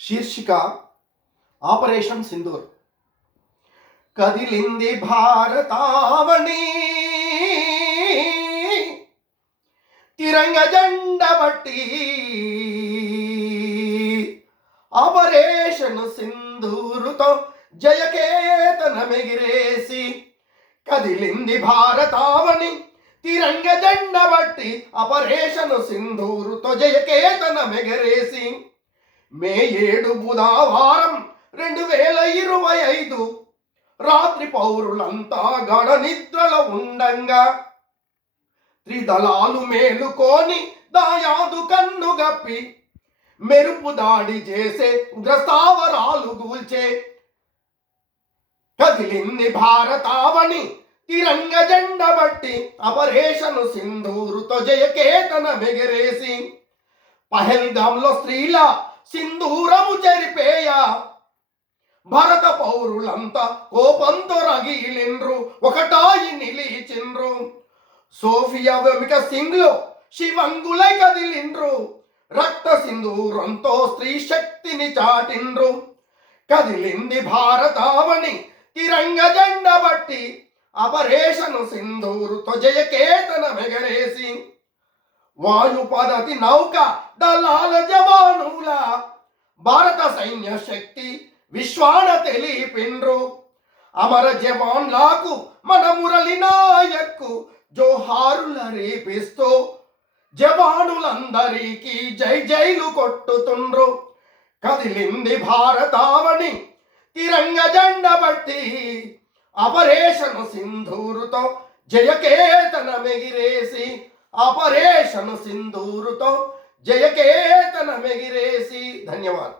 శీర్షిక ఆపరేషన్ సింధూర్. కదిలింది భారతావని, తిరంగ జెండ బట్టి ఆపరేషన్ సింధూరుతో జయకేతనమెగిరేసి. కదిలింది భారతావని, తిరంగ జెండ బట్టి ఆపరేషన్ సింధూరుతో జయకేతనమెగిరేసి. మే 7 బుధవారం 2025 రాత్రి పౌరులంతా గడ నిద్రలో ఉండంగా త్రిదళాలు మేలుకొని దాయాదు కన్ను గప్పి మెరుపు దాడి చేసే ఉగ్రస్థావరాలు గూల్చే. కదిలింది భారతావని, తిరంగ జెండ బట్టి ఆపరేషన్ సింధూరుతో జయకేతనమెగిరేసి. పహల్గాంలో స్త్రీల సింధూరము చెరిపేయ భారత పౌరులంతా కోపంతో రగిలిండ్రు, ఒకటాయి నిలిచిండ్రు. సోఫియా వెమిక సింగ్లో శివంగులై కదిలిండ్రు, రక్త సింధూరంతో స్త్రీ శక్తిని చాటిండ్రు. కదిలింది భారతావని, తిరంగ జెండ బట్టి ఆపరేషన్ సింధూరుతో జయకేతనమెగరేసి. వాయుపదతి నౌక దళాల జవానుల భారత సైన్య శక్తి విశ్వాన తెలిపిండ్రు. అమర జవాన్లకు మన మురళి నాయక్కు జోహారుల రేపిస్తూ జవానులందరికీ జై జైలు కొట్టుతుండ్రు. కదిలింది భారతావని, తిరంగ జెండ బట్టి ఆపరేషన్ సింధూరుతో జయకేతనమెగిరేసి. ఆపరేషన్ సింధూరుతో జయకేతనమెగిరేసి. ధన్యవాదాలు.